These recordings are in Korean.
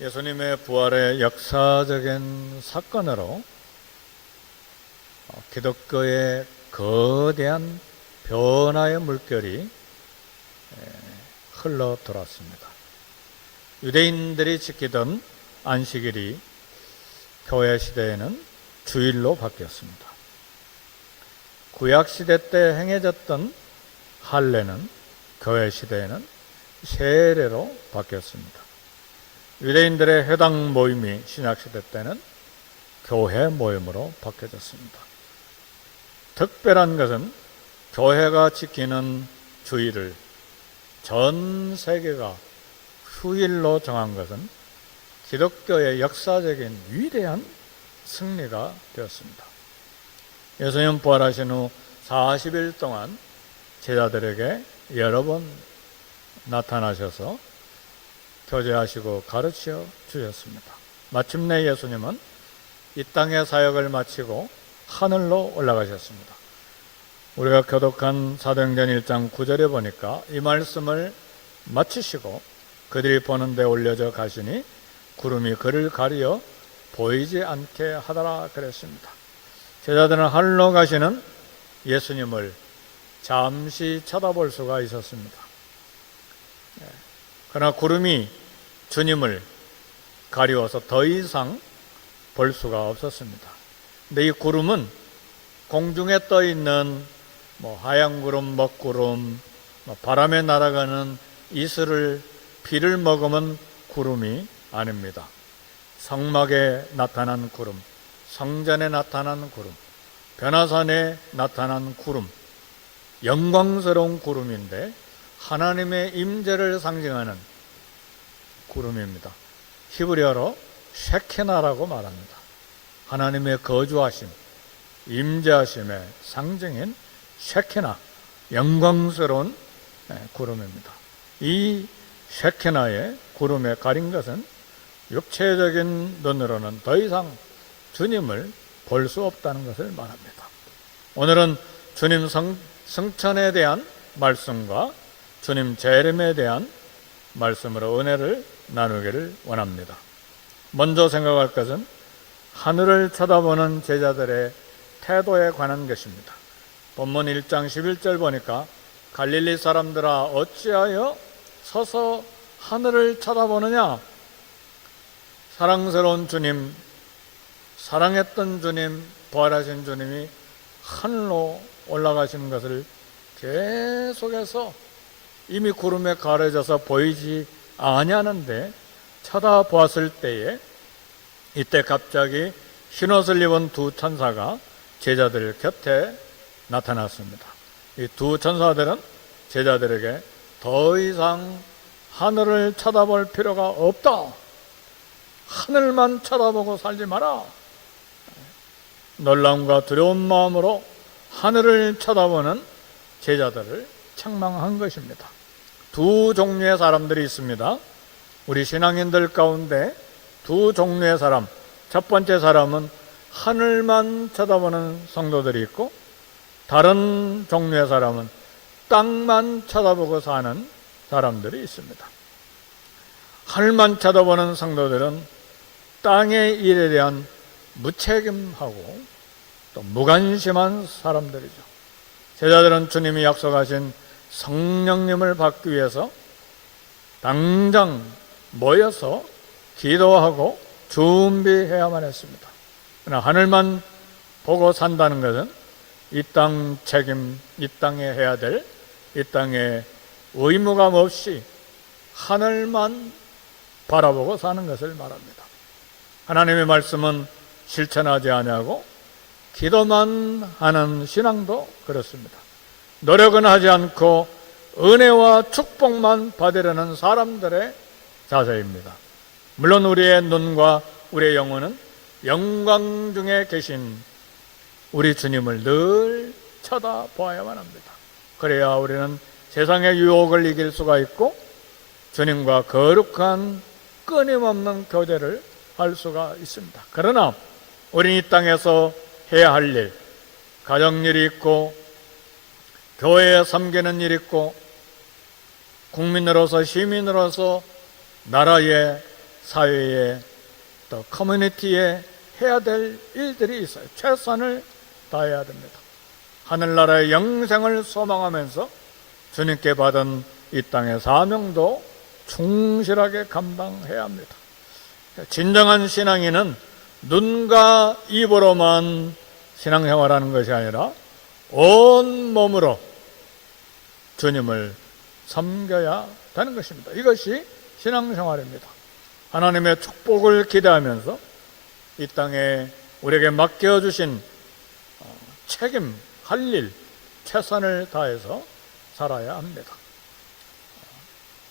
예수님의 부활의 역사적인 사건으로 기독교의 거대한 변화의 물결이 흘러 들어왔습니다. 유대인들이 지키던 안식일이 교회 시대에는 주일로 바뀌었습니다. 구약 시대 때 행해졌던 할례는 교회 시대에는 세례로 바뀌었습니다. 유대인들의 회당 모임이 신약 시대 때는 교회 모임으로 바뀌어졌습니다. 특별한 것은 교회가 지키는 주일을 전 세계가 휴일로 정한 것은 기독교의 역사적인 위대한 승리가 되었습니다. 예수님 부활하신 후 40일 동안 제자들에게 여러 번 나타나셔서 교제하시고 가르쳐 주셨습니다. 마침내 예수님은 이 땅의 사역을 마치고 하늘로 올라가셨습니다. 우리가 교독한 사도행전 1장 9절에 보니까 이 말씀을 마치시고 그들이 보는 데 올려져 가시니 구름이 그를 가리어 보이지 않게 하더라 그랬습니다. 제자들은 하늘로 가시는 예수님을 잠시 쳐다볼 수가 있었습니다. 그러나 구름이 주님을 가리워서 더 이상 볼 수가 없었습니다. 근데 이 구름은 공중에 떠 있는 하얀 구름, 먹구름, 바람에 날아가는 이슬을 비를 머금은 구름이 아닙니다. 성막에 나타난 구름, 성전에 나타난 구름, 변화산에 나타난 구름, 영광스러운 구름인데 하나님의 임재를 상징하는 구름입니다. 히브리어로 셰케나라고 말합니다. 하나님의 거주하심, 임재하심의 상징인 셰케나, 영광스러운 구름입니다. 이 셰케나의 구름에 가린 것은 육체적인 눈으로는 더 이상 주님을 볼 수 없다는 것을 말합니다. 오늘은 주님 승천에 대한 말씀과 주님 재림에 대한 말씀으로 은혜를 나누기를 원합니다. 먼저 생각할 것은 하늘을 쳐다보는 제자들의 태도에 관한 것입니다. 본문 1장 11절 보니까 갈릴리 사람들아 어찌하여 서서 하늘을 쳐다보느냐? 사랑스러운 주님, 사랑했던 주님, 부활하신 주님이 하늘로 올라가시는 것을 계속해서 이미 구름에 가려져서 보이지 아니하는데 쳐다보았을 때에 이때 갑자기 흰옷을 입은 두 천사가 제자들 곁에 나타났습니다. 이 두 천사들은 제자들에게 더 이상 하늘을 쳐다볼 필요가 없다. 하늘만 쳐다보고 살지 마라. 놀라움과 두려운 마음으로 하늘을 쳐다보는 제자들을 책망한 것입니다. 두 종류의 사람들이 있습니다. 우리 신앙인들 가운데 두 종류의 사람, 첫 번째 사람은 하늘만 쳐다보는 성도들이 있고 다른 종류의 사람은 땅만 쳐다보고 사는 사람들이 있습니다. 하늘만 쳐다보는 성도들은 땅의 일에 대한 무책임하고 또 무관심한 사람들이죠. 제자들은 주님이 약속하신 성령님을 받기 위해서 당장 모여서 기도하고 준비해야만 했습니다. 그러나 하늘만 보고 산다는 것은 이 땅 책임, 이 땅에 해야 될, 이 땅에 의무감 없이 하늘만 바라보고 사는 것을 말합니다. 하나님의 말씀은 실천하지 아니하고 기도만 하는 신앙도 그렇습니다. 노력은 하지 않고 은혜와 축복만 받으려는 사람들의 자세입니다. 물론 우리의 눈과 우리의 영혼은 영광 중에 계신 우리 주님을 늘 쳐다보아야만 합니다. 그래야 우리는 세상의 유혹을 이길 수가 있고 주님과 거룩한 끊임없는 교제를 할 수가 있습니다. 그러나 우리는 이 땅에서 해야 할 일, 가정일이 있고 교회에 섬기는 일이 있고 국민으로서 시민으로서 나라에 사회에 또 커뮤니티에 해야 될 일들이 있어요. 최선을 다해야 됩니다. 하늘나라의 영생을 소망하면서 주님께 받은 이 땅의 사명도 충실하게 감당해야 합니다. 진정한 신앙인은 눈과 입으로만 신앙생활하는 것이 아니라 온 몸으로 주님을 섬겨야 되는 것입니다. 이것이 신앙생활입니다. 하나님의 축복을 기대하면서 이 땅에 우리에게 맡겨주신 책임, 할 일, 최선을 다해서 살아야 합니다.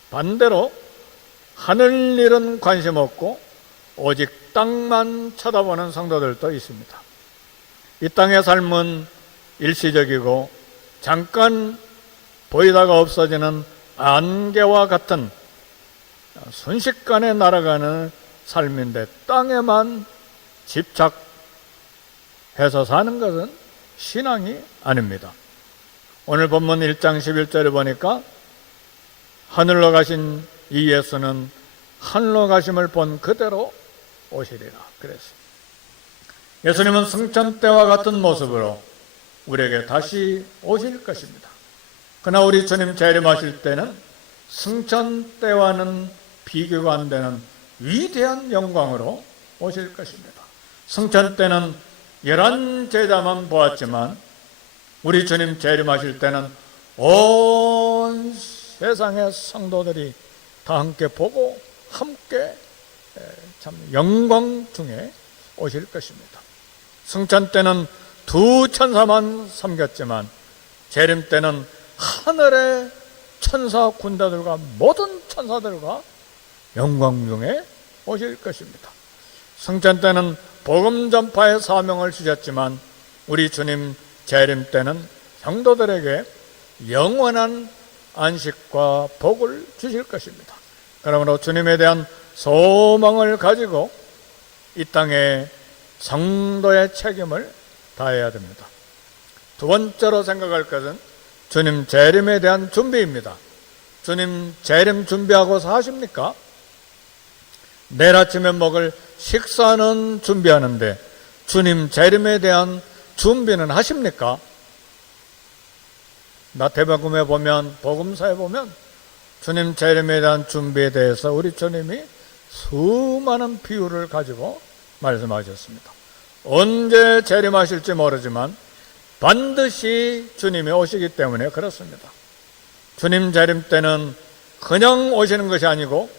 반대로 하늘 일은 관심 없고 오직 땅만 쳐다보는 성도들도 있습니다. 이 땅의 삶은 일시적이고 잠깐 보이다가 없어지는 안개와 같은 순식간에 날아가는 삶인데 땅에만 집착해서 사는 것은 신앙이 아닙니다. 오늘 본문 1장 11절에 보니까 하늘로 가신 이 예수는 하늘로 가심을 본 그대로 오시리라 그랬습니다. 예수님은 승천 때와 같은 모습으로 우리에게 다시 오실 것입니다. 그러나 우리 주님 재림하실 때는 승천 때와는 비교가 안 되는 위대한 영광으로 오실 것입니다. 승천 때는 11 제자만 보았지만 우리 주님 재림하실 때는 온 세상의 성도들이 다 함께 보고 함께 참 영광 중에 오실 것입니다. 승천 때는 2 천사만 섬겼지만 재림 때는 하늘의 천사 군대들과 모든 천사들과 영광 중에 오실 것입니다. 승천 때는 복음 전파의 사명을 주셨지만 우리 주님 재림 때는 성도들에게 영원한 안식과 복을 주실 것입니다. 그러므로 주님에 대한 소망을 가지고 이 땅에 성도의 책임을 다해야 됩니다. 두 번째로 생각할 것은 주님 재림에 대한 준비입니다. 주님 재림 준비하고 사십니까? 내일 아침에 먹을 식사는 준비하는데 주님 재림에 대한 준비는 하십니까? 마태복음에 보면, 복음서에 보면 주님 재림에 대한 준비에 대해서 우리 주님이 수많은 비유를 가지고 말씀하셨습니다. 언제 재림하실지 모르지만 반드시 주님이 오시기 때문에 그렇습니다. 주님 재림 때는 그냥 오시는 것이 아니고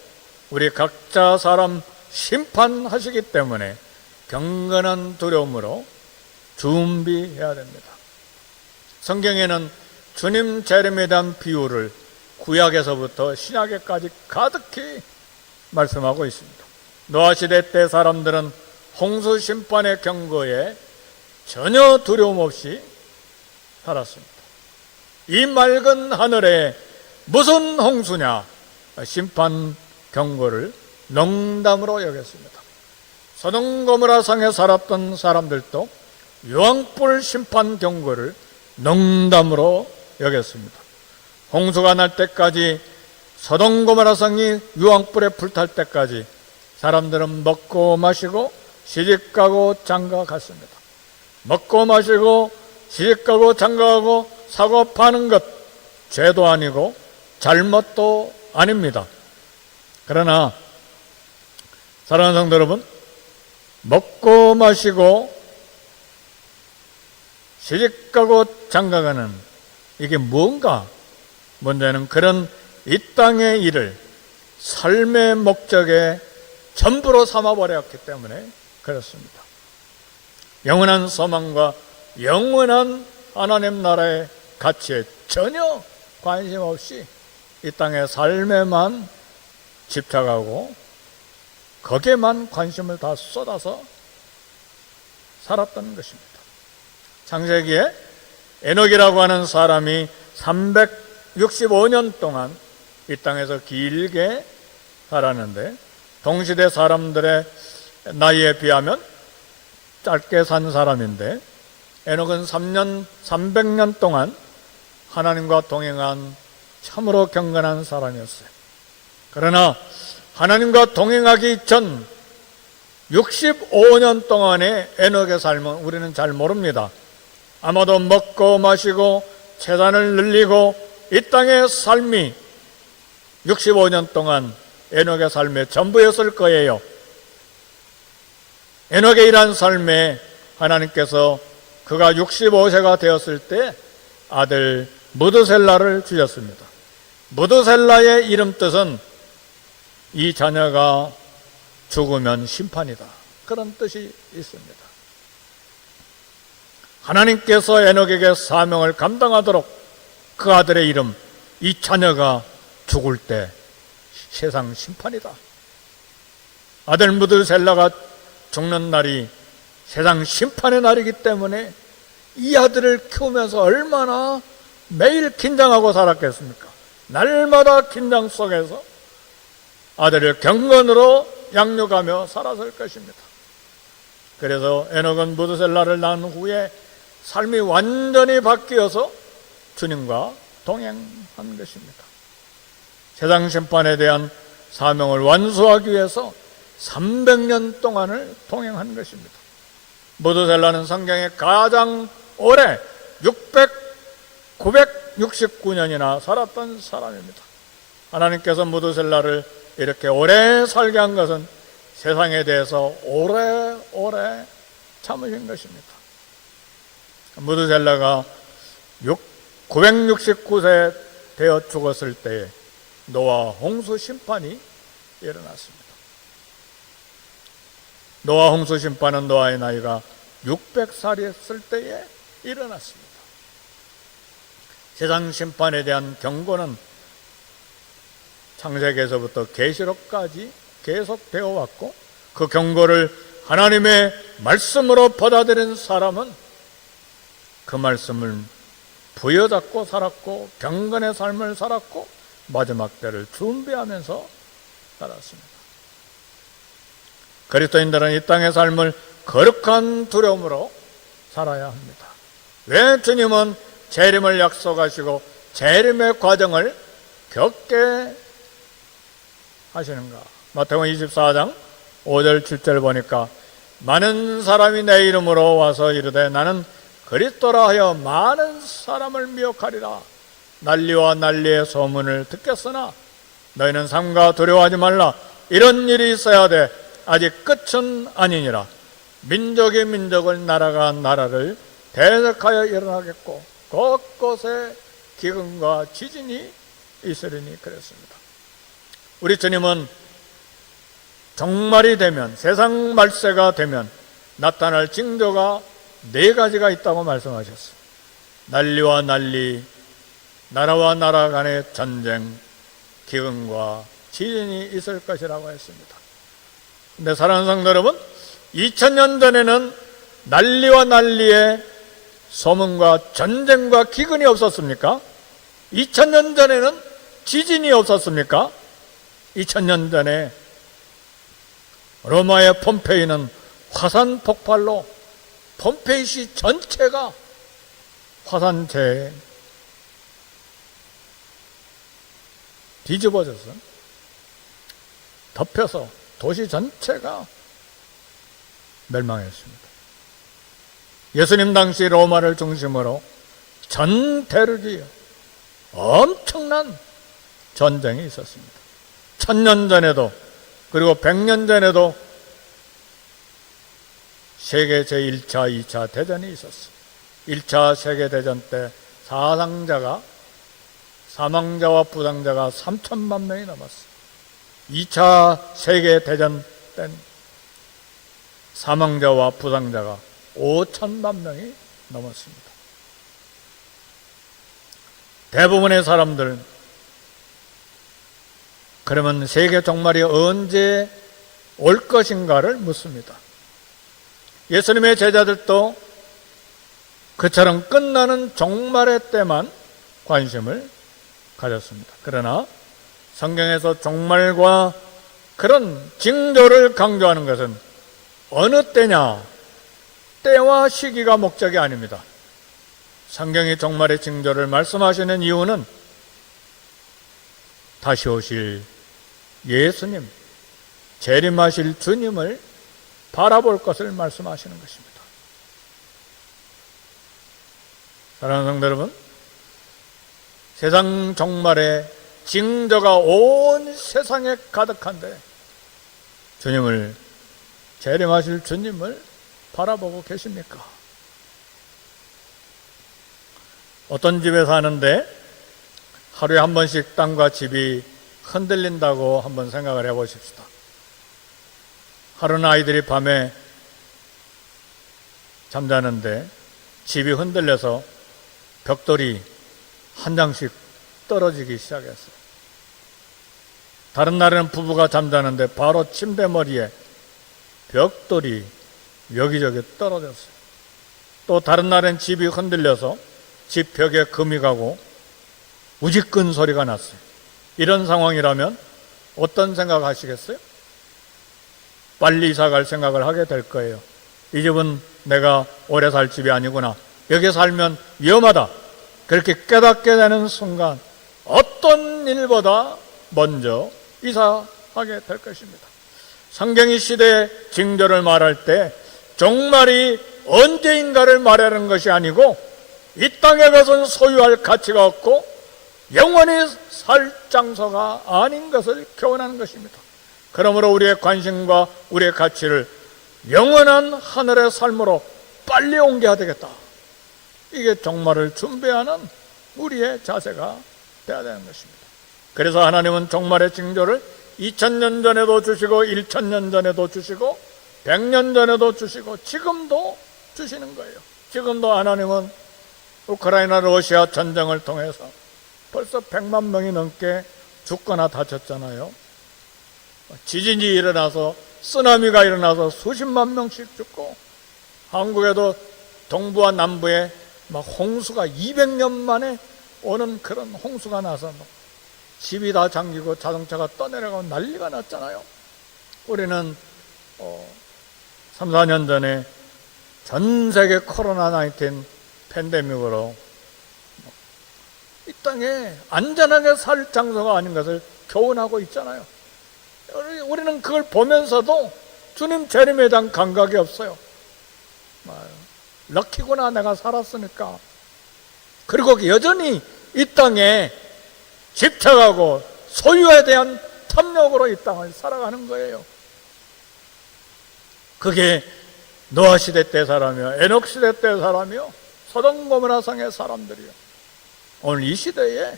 우리 각자 사람 심판하시기 때문에 경건한 두려움으로 준비해야 됩니다. 성경에는 주님 재림에 대한 비유를 구약에서부터 신약에까지 가득히 말씀하고 있습니다. 노아 시대 때 사람들은 홍수 심판의 경고에 전혀 두려움 없이 살았습니다. 이 맑은 하늘에 무슨 홍수냐 심판 경고를 농담으로 여겼습니다. 소돔 고모라 성에 살았던 사람들도 유황불 심판 경고를 농담으로 여겼습니다. 홍수가 날 때까지 소돔 고모라 성이 유황불에 불탈 때까지 사람들은 먹고 마시고 시집가고 장가갔습니다. 먹고 마시고 시집가고 장가가고 사고 파는 것 죄도 아니고 잘못도 아닙니다. 그러나 사랑하는 성도 여러분, 먹고 마시고 시집가고 장가가는 이게 뭔가? 문제는 그런 이 땅의 일을 삶의 목적에 전부로 삼아버렸기 때문에 그렇습니다. 영원한 소망과 영원한 하나님 나라의 가치에 전혀 관심 없이 이 땅의 삶에만 집착하고 거기에만 관심을 다 쏟아서 살았던 것입니다. 창세기에 에녹이라고 하는 사람이 365년 동안 이 땅에서 길게 살았는데 동시대 사람들의 나이에 비하면 짧게 산 사람인데 에녹은 300년 동안 하나님과 동행한 참으로 경건한 사람이었어요. 그러나 하나님과 동행하기 전 65년 동안의 에녹의 삶은 우리는 잘 모릅니다. 아마도 먹고 마시고 재산을 늘리고 이 땅의 삶이 65년 동안 에녹의 삶의 전부였을 거예요. 에녹의 이러한 삶에 하나님께서 그가 65세가 되었을 때 아들 무드셀라를 주셨습니다. 무드셀라의 이름 뜻은 이 자녀가 죽으면 심판이다, 그런 뜻이 있습니다. 하나님께서 에녹에게 사명을 감당하도록 그 아들의 이름, 이 자녀가 죽을 때 세상 심판이다. 아들 무드셀라가 죽는 날이 세상 심판의 날이기 때문에 이 아들을 키우면서 얼마나 매일 긴장하고 살았겠습니까? 날마다 긴장 속에서 아들을 경건으로 양육하며 살았을 것입니다. 그래서 에녹은 무드셀라를 낳은 후에 삶이 완전히 바뀌어서 주님과 동행한 것입니다. 세상 심판에 대한 사명을 완수하기 위해서 300년 동안을 동행한 것입니다. 무드셀라는 성경에 가장 오래 969년이나 살았던 사람입니다. 하나님께서 무드셀라를 이렇게 오래 살게 한 것은 세상에 대해서 오래 참으신 것입니다. 무드셀라가 969세 되어 죽었을 때에 노아 홍수 심판이 일어났습니다. 노아 홍수 심판은 노아의 나이가 600살이었을 때에 일어났습니다. 세상 심판에 대한 경고는 창세기에서부터 계시록까지 계속되어 왔고, 그 경고를 하나님의 말씀으로 받아들인 사람은 그 말씀을 부여잡고 살았고 경건의 삶을 살았고 마지막 때를 준비하면서 살았습니다. 그리스도인들은 이 땅의 삶을 거룩한 두려움으로 살아야 합니다. 왜 주님은 재림을 약속하시고 재림의 과정을 겪게 하시는가? 마태복음 24장 5절 7절 보니까 많은 사람이 내 이름으로 와서 이르되 나는 그리스도라 하여 많은 사람을 미혹하리라. 난리와 난리의 소문을 듣겠으나 너희는 삼가 두려워하지 말라. 이런 일이 있어야 돼. 아직 끝은 아니니라. 민족이 민족을, 나라가 나라를 대적하여 일어나겠고 곳곳에 기근과 지진이 있으리니 그랬습니다. 우리 주님은 종말이 되면, 세상 말세가 되면 나타날 징조가 4가지가 있다고 말씀하셨어요. 난리와 난리, 나라와 나라 간의 전쟁, 기근과 지진이 있을 것이라고 했습니다. 근데 사랑하는 성도 여러분, 2000년 전에는 난리와 난리의 소문과 전쟁과 기근이 없었습니까? 2000년 전에는 지진이 없었습니까? 2000년 전에 로마의 폼페이는 화산 폭발로 폼페이시 전체가 화산재에 뒤집어져서 덮여서 도시 전체가 멸망했습니다. 예수님 당시 로마를 중심으로 전 대륙이 엄청난 전쟁이 있었습니다. 1000년 전에도 그리고 100년 전에도 세계 제1차, 2차 대전이 있었어요. 1차 세계대전 때 사망자와 부상자가 3천만 명이 넘었어요. 2차 세계대전 때 사망자와 부상자가 5천만 명이 넘었습니다. 대부분의 사람들, 그러면 세계 종말이 언제 올 것인가를 묻습니다. 예수님의 제자들도 그처럼 끝나는 종말의 때만 관심을 가졌습니다. 그러나 성경에서 종말과 그런 징조를 강조하는 것은 어느 때냐, 때와 시기가 목적이 아닙니다. 성경이 종말의 징조를 말씀하시는 이유는 다시 오실 예수님, 재림하실 주님을 바라볼 것을 말씀하시는 것입니다. 사랑하는 성도 여러분, 세상 종말에 징조가 온 세상에 가득한데 주님을, 재림하실 주님을 바라보고 계십니까? 어떤 집에 사는데 하루에 한 번씩 땅과 집이 흔들린다고 한번 생각을 해보십시다. 하루는 아이들이 밤에 잠자는데 집이 흔들려서 벽돌이 한 장씩 떨어지기 시작했어요. 다른 날에는 부부가 잠자는데 바로 침대 머리에 벽돌이 여기저기 떨어졌어요. 또 다른 날엔 집이 흔들려서 집 벽에 금이 가고 우지끈 소리가 났어요. 이런 상황이라면 어떤 생각 하시겠어요? 빨리 이사 갈 생각을 하게 될 거예요. 이 집은 내가 오래 살 집이 아니구나. 여기 살면 위험하다. 그렇게 깨닫게 되는 순간 어떤 일보다 먼저 이사하게 될 것입니다. 성경이 시대의 징조를 말할 때 종말이 언제인가를 말하는 것이 아니고 이 땅에 것은 소유할 가치가 없고 영원히 살 장소가 아닌 것을 교훈하는 것입니다. 그러므로 우리의 관심과 우리의 가치를 영원한 하늘의 삶으로 빨리 옮겨야 되겠다. 이게 종말을 준비하는 우리의 자세가 되어야 되는 것입니다. 그래서 하나님은 종말의 징조를 2000년 전에도 주시고 1000년 전에도 주시고 100년 전에도 주시고 지금도 주시는 거예요. 지금도 하나님은 우크라이나 러시아 전쟁을 통해서 벌써 100만 명이 넘게 죽거나 다쳤잖아요. 지진이 일어나서 쓰나미가 일어나서 수십만 명씩 죽고, 한국에도 동부와 남부에 막 홍수가 200년 만에 오는 그런 홍수가 나서 집이 다 잠기고 자동차가 떠내려가고 난리가 났잖아요. 우리는 3, 4년 전에 전 세계 코로나19 팬데믹으로 이 땅에 안전하게 살 장소가 아닌 것을 교훈하고 있잖아요. 우리는 그걸 보면서도 주님 재림에 대한 감각이 없어요. 럭키구나, 내가 살았으니까. 그리고 여전히 이 땅에 집착하고 소유에 대한 탐욕으로 이 땅을 살아가는 거예요. 그게 노아 시대 때 사람이요, 에녹 시대 때 사람이요, 소돔 고모라 성의 사람들이요, 오늘 이 시대에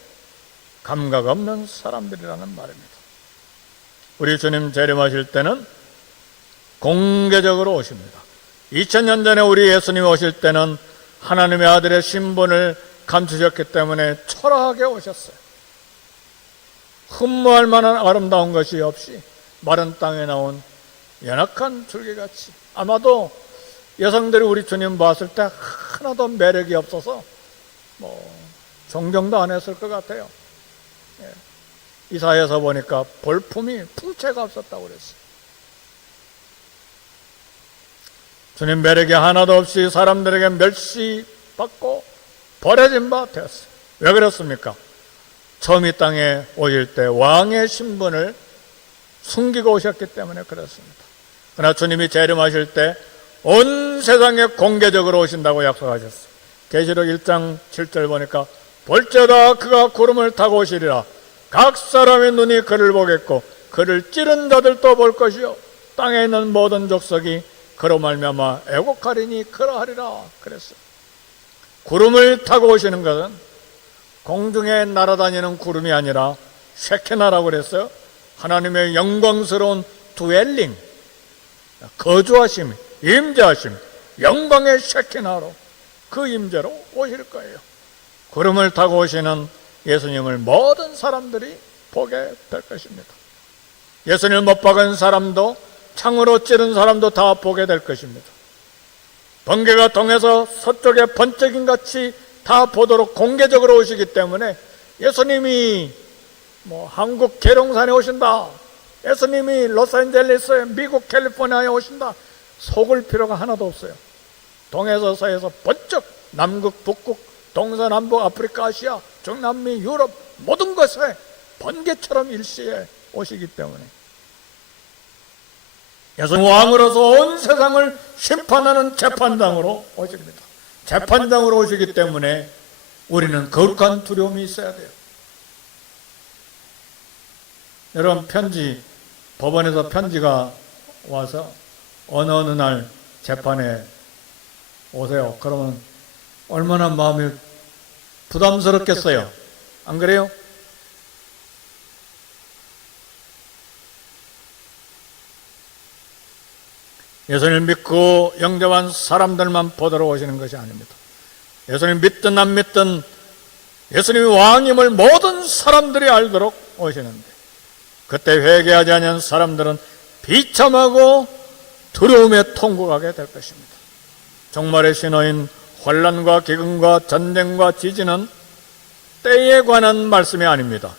감각 없는 사람들이라는 말입니다. 우리 주님 재림하실 때는 공개적으로 오십니다. 2000년 전에 우리 예수님이 오실 때는 하나님의 아들의 신분을 감추셨기 때문에 초라하게 오셨어요. 흠모할 만한 아름다운 것이 없이 마른 땅에 나온 연약한 줄기같이, 아마도 여성들이 우리 주님 봤을 때 하나도 매력이 없어서 존경도 안 했을 것 같아요. 이사야서 보니까 볼품이 풍채가 없었다고 그랬어요. 주님 매력이 하나도 없이 사람들에게 멸시받고 버려진 바 되었어요. 왜 그렇습니까? 처음 이 땅에 오실 때 왕의 신분을 숨기고 오셨기 때문에 그렇습니다. 그러나 주님이 재림하실 때 온 세상에 공개적으로 오신다고 약속하셨어요. 계시록 1장 7절 보니까 볼지어다 그가 구름을 타고 오시리라. 각 사람의 눈이 그를 보겠고 그를 찌른 자들도 볼 것이요 땅에 있는 모든 족속이 그로 말미암아 애곡하리니 그러하리라 그랬어요. 구름을 타고 오시는 것은 공중에 날아다니는 구름이 아니라 쉐케나라고 그랬어요. 하나님의 영광스러운 드웰링, 거주하심, 임재하심, 영광의 쉐케나로 그 임재로 오실 거예요. 구름을 타고 오시는 예수님을 모든 사람들이 보게 될 것입니다. 예수님을 못 박은 사람도 창으로 찌른 사람도 다 보게 될 것입니다. 번개가 동에서 서쪽에 번쩍임 같이 다 보도록 공개적으로 오시기 때문에 예수님이 한국 계룡산에 오신다, 예수님이 로스앤젤레스에 미국 캘리포니아에 오신다, 속을 필요가 하나도 없어요. 동에서 서에서 번쩍 남극, 북극, 동서남북, 아프리카, 아시아, 중남미, 유럽 모든 것에 번개처럼 일시에 오시기 때문에 예수님 왕으로서 온 세상을 심판하는 재판장으로 오십니다. 재판장으로 오시기 때문에 우리는 거룩한 두려움이 있어야 돼요. 여러분, 법원에서 편지가 와서 어느 날 재판에 오세요. 그러면 얼마나 마음이 부담스럽겠어요. 안 그래요? 예수님을 믿고 영접한 사람들만 보도록 오시는 것이 아닙니다. 예수님 믿든 안 믿든 예수님이 왕임을 모든 사람들이 알도록 오시는데, 그때 회개하지 않은 사람들은 비참하고 두려움에 통곡하게 될 것입니다. 종말의 신호인 환난과 기근과 전쟁과 지진은 때에 관한 말씀이 아닙니다.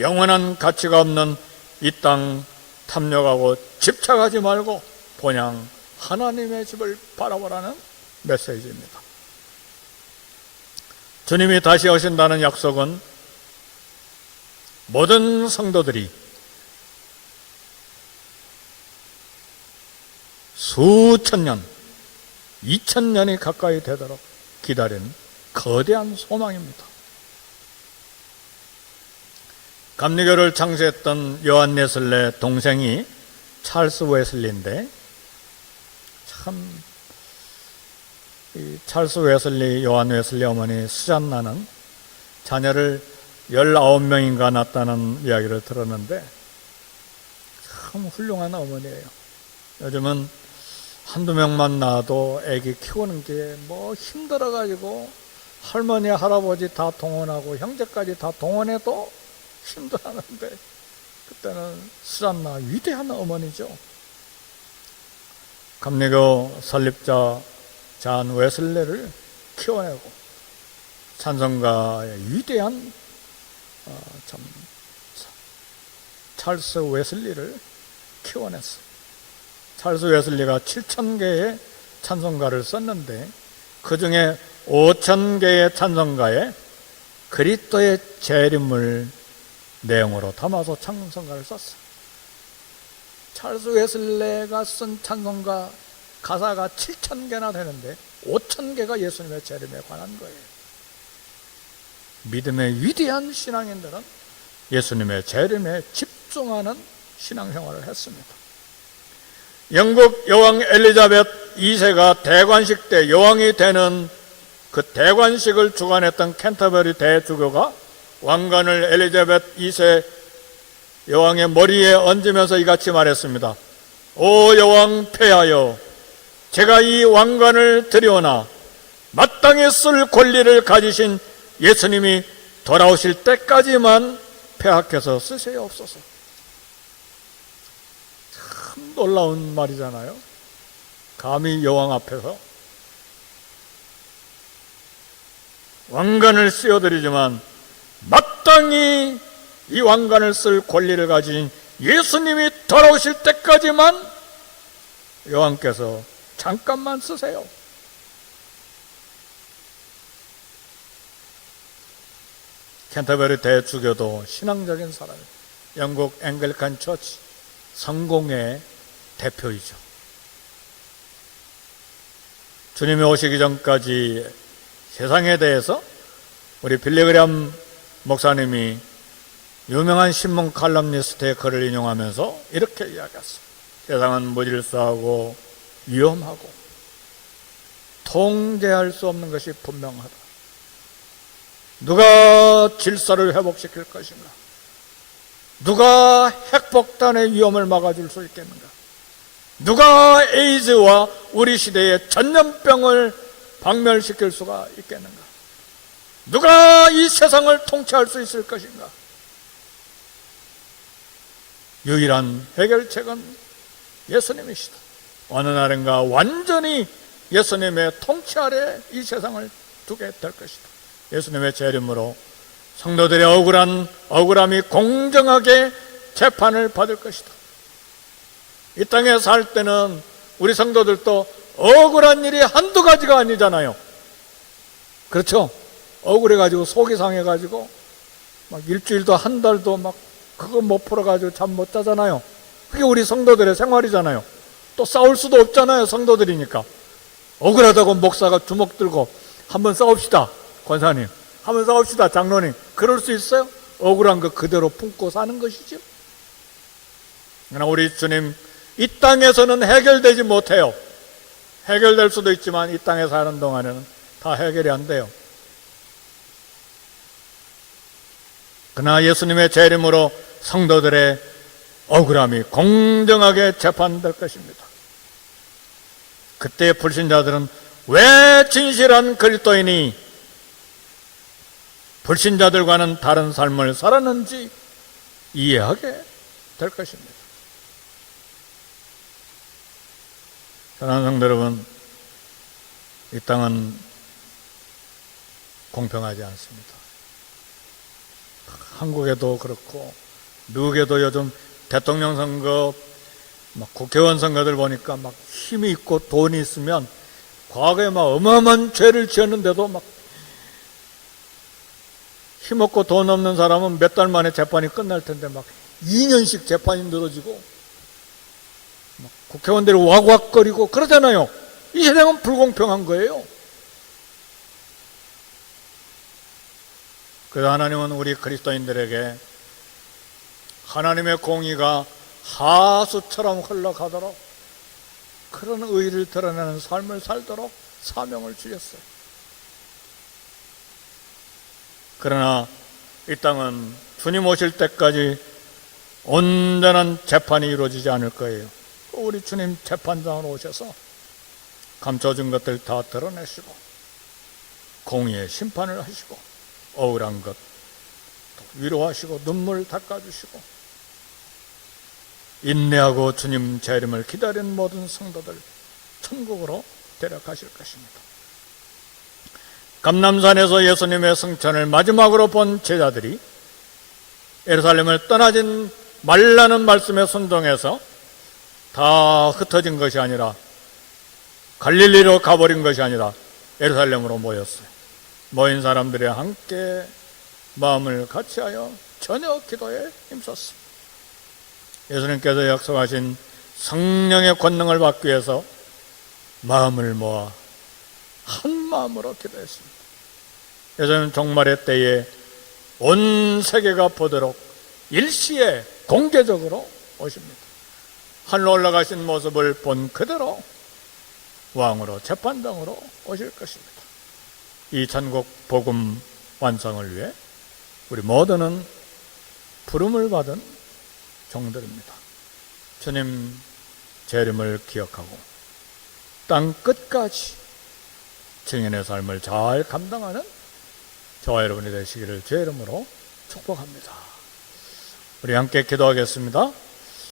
영원한 가치가 없는 이 땅 탐욕하고 집착하지 말고 본향 하나님의 집을 바라보라는 메시지입니다. 주님이 다시 오신다는 약속은 모든 성도들이 수천 년, 2000년이 가까이 되도록 기다린 거대한 소망입니다. 감리교를 창시했던 요한 웨슬레 동생이 찰스 웨슬리인데, 참 이 찰스 웨슬리, 요한 웨슬리 어머니 수잔나는 자녀를 19명인가 낳았다는 이야기를 들었는데 참 훌륭한 어머니예요. 요즘은 한두 명만 낳아도 애기 키우는 게 뭐 힘들어가지고 할머니, 할아버지 다 동원하고 형제까지 다 동원해도 힘들었는데, 그때는 수잔나 위대한 어머니죠. 감리교 설립자 잔 웨슬레를 키워내고 찬송가의 위대한 찰스 웨슬리를 키워냈어요. 찰스 웨슬리가 7000개의 찬송가를 썼는데 그 중에 5000개의 찬송가에 그리스도의 재림을 내용으로 담아서 찬송가를 썼어요. 찰스 웨슬레가 쓴 찬송가 가사가 7000개나 되는데 5000개가 예수님의 재림에 관한 거예요. 믿음의 위대한 신앙인들은 예수님의 재림에 집중하는 신앙생활을 했습니다. 영국 여왕 엘리자베트 2세가 대관식 때 여왕이 되는 그 대관식을 주관했던 캔터버리 대주교가 왕관을 엘리자베트 2세 여왕의 머리에 얹으면서 이같이 말했습니다. 오 여왕 폐하여, 제가 이 왕관을 드리오나 마땅히 쓸 권리를 가지신 예수님이 돌아오실 때까지만 폐하께서 쓰시옵소서. 참 놀라운 말이잖아요. 감히 여왕 앞에서 왕관을 씌워드리지만 마땅히 이 왕관을 쓸 권리를 가진 예수님이 돌아오실 때까지만 여왕께서 잠깐만 쓰세요. 캔터베리 대주교도 신앙적인 사람이에요. 영국 앵글리칸 처치 성공의 대표이죠. 주님이 오시기 전까지 세상에 대해서 우리 빌리그램 목사님이 유명한 신문 칼럼니스트의 글을 인용하면서 이렇게 이야기했어요. 세상은 무질서하고 위험하고 통제할 수 없는 것이 분명하다. 누가 질서를 회복시킬 것인가? 누가 핵폭탄의 위험을 막아줄 수 있겠는가? 누가 에이즈와 우리 시대의 전염병을 박멸시킬 수가 있겠는가? 누가 이 세상을 통치할 수 있을 것인가? 유일한 해결책은 예수님이시다. 어느 날인가 완전히 예수님의 통치 아래 이 세상을 두게 될 것이다. 예수님의 재림으로 성도들의 억울함이 공정하게 재판을 받을 것이다. 이 땅에 살 때는 우리 성도들도 억울한 일이 한두 가지가 아니잖아요. 그렇죠? 억울해가지고 속이 상해가지고 막 일주일도 한 달도 막 그거 못 풀어가지고 잠 못 자잖아요. 그게 우리 성도들의 생활이잖아요. 또 싸울 수도 없잖아요. 성도들이니까. 억울하다고 목사가 주먹 들고 한번 싸웁시다. 권사님, 한번 싸웁시다. 장로님. 그럴 수 있어요? 억울한 거 그대로 품고 사는 것이죠. 그러나 우리 주님, 이 땅에서는 해결되지 못해요. 해결될 수도 있지만 이 땅에 사는 동안에는 다 해결이 안 돼요. 그러나 예수님의 재림으로 성도들의 억울함이 공정하게 재판될 것입니다. 그때 불신자들은 왜 진실한 그리스도인이 불신자들과는 다른 삶을 살았는지 이해하게 될 것입니다. 사랑하는 성도 여러분, 이 땅은 공평하지 않습니다. 한국에도 그렇고 미국에도 요즘 대통령 선거, 국회의원 선거들 보니까 막 힘이 있고 돈이 있으면 과거에 막 어마어마한 죄를 지었는데도 막 힘없고 돈 없는 사람은 몇 달 만에 재판이 끝날 텐데 막 2년씩 재판이 늘어지고 막 국회의원들이 왁왁거리고 그러잖아요. 이 세상은 불공평한 거예요. 그래서 하나님은 우리 그리스도인들에게 하나님의 공의가 하수처럼 흘러가도록 그런 의의를 드러내는 삶을 살도록 사명을 주셨어요. 그러나 이 땅은 주님 오실 때까지 온전한 재판이 이루어지지 않을 거예요. 우리 주님 재판장으로 오셔서 감춰진 것들 다 드러내시고 공의의 심판을 하시고 억울한 것 위로하시고 눈물 닦아주시고 인내하고 주님 재림을 기다리는 모든 성도들 천국으로 데려가실 것입니다. 감람산에서 예수님의 승천을 마지막으로 본 제자들이 예루살렘을 떠나진 말라는 말씀에 순종해서 다 흩어진 것이 아니라 갈릴리로 가버린 것이 아니라 예루살렘으로 모였어요. 모인 사람들이 함께 마음을 같이하여 저녁 기도에 힘썼습니다. 예수님께서 약속하신 성령의 권능을 받기 위해서 마음을 모아 한 마음으로 기도했습니다. 예수님 종말의 때에 온 세계가 보도록 일시에 공개적으로 오십니다. 하늘로 올라가신 모습을 본 그대로 왕으로 재판장으로 오실 것입니다. 이 천국 복음 완성을 위해 우리 모두는 부름을 받은 종들입니다. 주님 재림을 기억하고 땅 끝까지 증인의 삶을 잘 감당하는 저와 여러분이 되시기를 주의 이름으로 축복합니다. 우리 함께 기도하겠습니다.